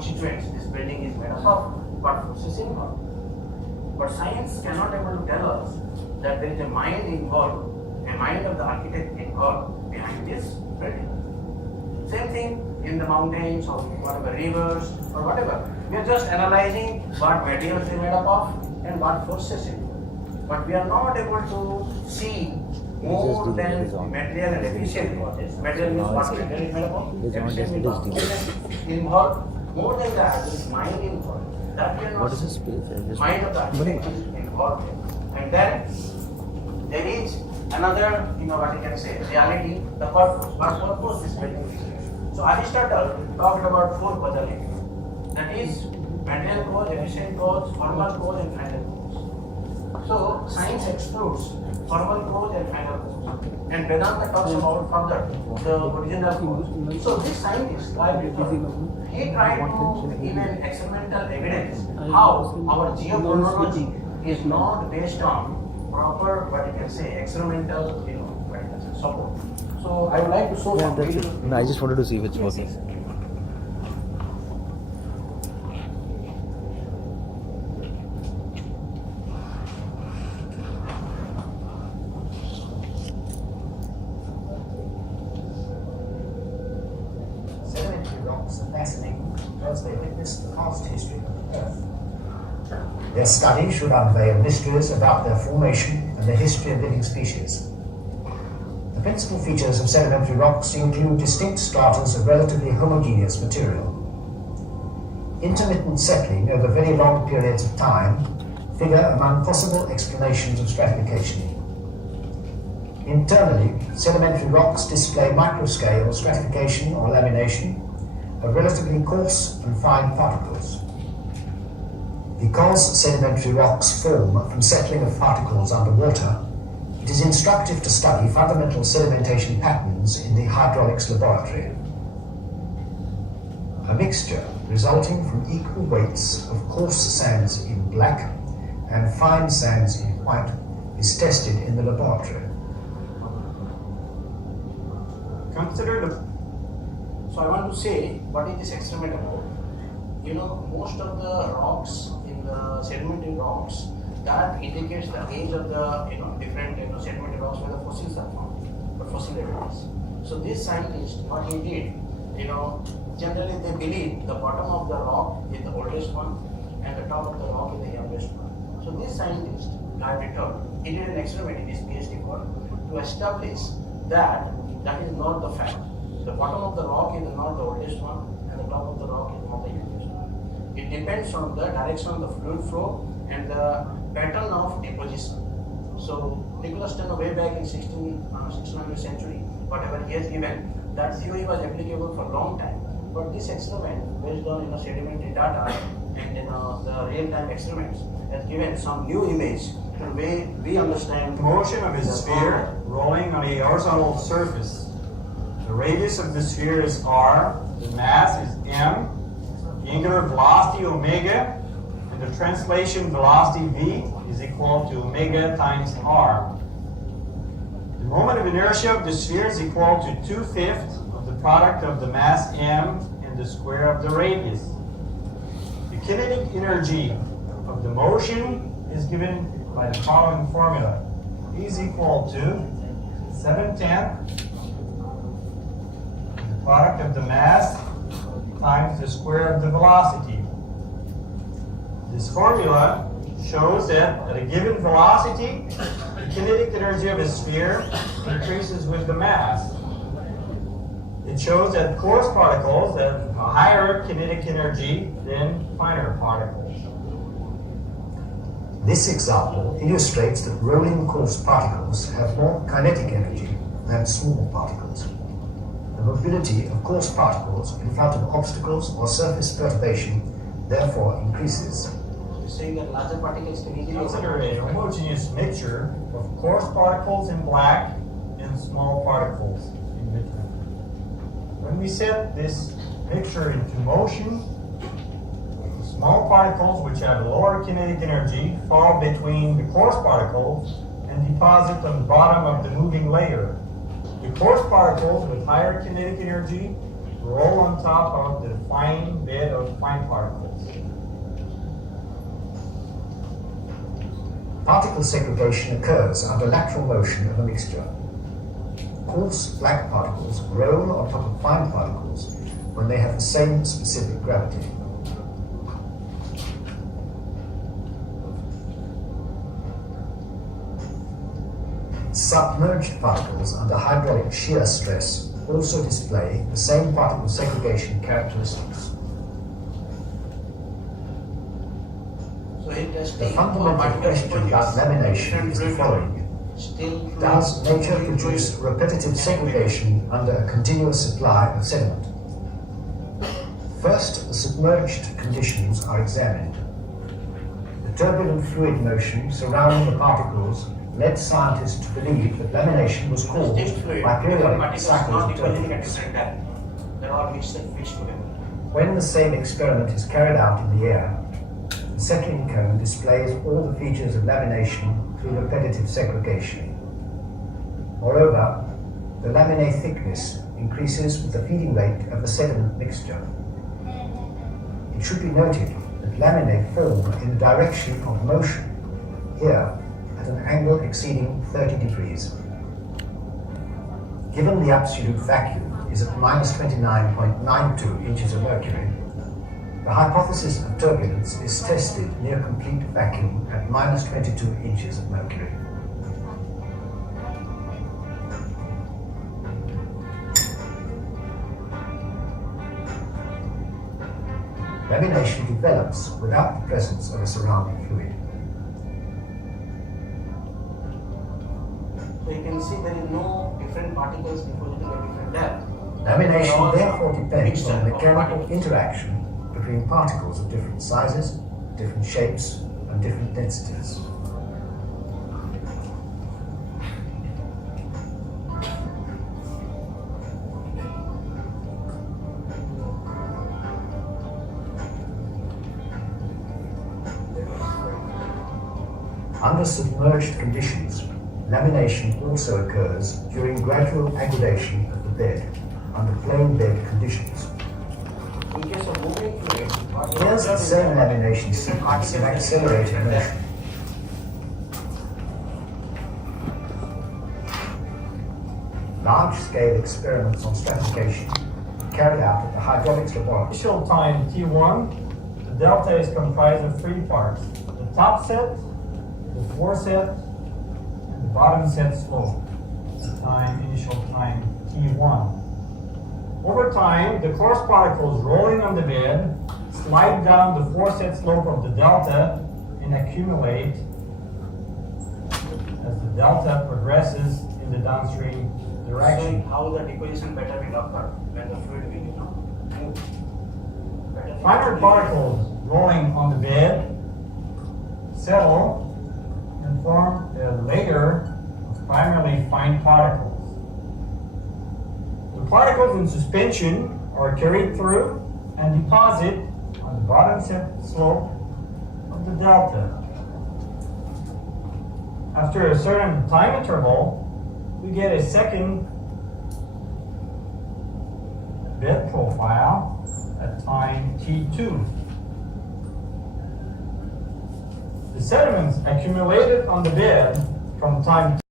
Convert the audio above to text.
constituents this building is made up of, what forces involved. But science cannot able to tell us that there is a mind involved, a mind of the architect involved behind this building. Same thing in the mountains or whatever rivers or whatever. We are just analyzing what materials are made up of and what forces it. But we are not able to see more than material and efficient causes. Material means what material is made up of? Efficient means what involved. More than that, there is mind involved. That we are not seeing. Mind of the architect is involved. And then there is another, what you can say, reality, the corpus. What corpus is building? So Aristotle talked about 4 causality. That is material cause, efficient cause, formal cause and final cause. So science excludes formal cause and final cause. And Vedanta talks about further the original cause. So this scientist, he tried to give an experimental evidence how our geochronology is not based on proper, what you can say, experimental, support. So I would like to show some videos. No, I just wanted to see if it's working. Sedimentary rocks are fascinating because they witness the past history of the Earth. Their study should unveil mysteries about their formation and the history of living species. The principal features of sedimentary rocks include distinct stratas of relatively homogeneous material. Intermittent settling over very long periods of time figure among possible explanations of stratification. Internally, sedimentary rocks display microscale stratification or lamination of relatively coarse and fine particles. Because sedimentary rocks form from settling of particles underwater, it is instructive to study fundamental sedimentation patterns in the hydraulics laboratory. A mixture resulting from equal weights of coarse sands in black and fine sands in white is tested in the laboratory. Consider the. So I want to say what is this experiment about? Most of the rocks in the sedimentary rocks, that indicates the age of the different sedimentary rocks where the fossils are found, or fossil evidence. So this scientist, what he did, generally they believe the bottom of the rock is the oldest one and the top of the rock is the youngest one. So this scientist, I returned, he did an experiment in his Ph.D. work to establish that that is not the fact. The bottom of the rock is not the oldest one and the top of the rock is not the youngest one. It depends on the direction of the fluid flow and the pattern of deposition. So Nicholas Turner way back in 1600th century, whatever he has given, that theory was applicable for a long time. But this experiment, based on sedimentary data and the real-time experiments, has given some new image to the way we understand the motion of a sphere rolling on a horizontal surface. The radius of the sphere is r, the mass is m, the angular velocity omega, the translation velocity v is equal to omega times r. The moment of inertia of the sphere is equal to 2/5 of the product of the mass m and the square of the radius. The kinetic energy of the motion is given by the following formula. E is equal to 7/10 the product of the mass times the square of the velocity. This formula shows that at a given velocity, the kinetic energy of a sphere increases with the mass. It shows that coarse particles have a higher kinetic energy than finer particles. This example illustrates that rolling coarse particles have more kinetic energy than small particles. The mobility of coarse particles in front of obstacles or surface perturbation therefore increases. saying that larger particles can easily Consider a homogeneous mixture of coarse particles in black and small particles in between. When we set this mixture into motion, the small particles which have lower kinetic energy fall between the coarse particles and deposit on the bottom of the moving layer. The coarse particles with higher kinetic energy roll on top of the fine bed of fine particles. Particle segregation occurs under lateral motion of a mixture. Coarse black particles roll on top of fine particles when they have the same specific gravity. Submerged particles under hydraulic shear stress also display the same particle segregation characteristics. So it has The taken fundamental question about lamination is the following. Does nature produce repetitive segregation under a continuous supply of sediment? First, the submerged conditions are examined. The turbulent fluid motion surrounding the particles led scientists to believe that lamination was caused by periodic cycles of turbulence. They're all mixed together. When the same experiment is carried out in the air, the settling cone displays all the features of lamination through repetitive segregation. Moreover, the laminae thickness increases with the feeding rate of the sediment mixture. It should be noted that laminae form in the direction of motion, here at an angle exceeding 30 degrees. Given the absolute vacuum is at minus 29.92 inches of mercury, the hypothesis of turbulence is tested near complete vacuum at minus 22 inches of mercury. Lamination develops without the presence of a surrounding fluid. So you can see there is no different particles depositing at different depth. Lamination therefore depends on the mechanical interaction between particles of different sizes, different shapes, and different densities. Under submerged conditions, lamination also occurs during gradual aggradation of the bed under plain bed conditions. In case of moving fluid, what you Here's the observe is same that lamination sequence in accelerated motion. Large-scale experiments on stratification carried out at the hydraulics laboratory. Initial time T1, the delta is comprised of three parts. The top set, the foreset, and the bottom set slope. Initial time T1. Over time, the coarse particles rolling on the bed slide down the foreset slope of the delta and accumulate as the delta progresses in the downstream direction. showing how the deposition pattern will occur when the fluid will move. Finer particles rolling on the bed settle and form a layer of primarily fine particles. The particles in suspension are carried through and deposit on the bottom slope of the delta. After a certain time interval, we get a second bed profile at time T2. The sediments accumulated on the bed from time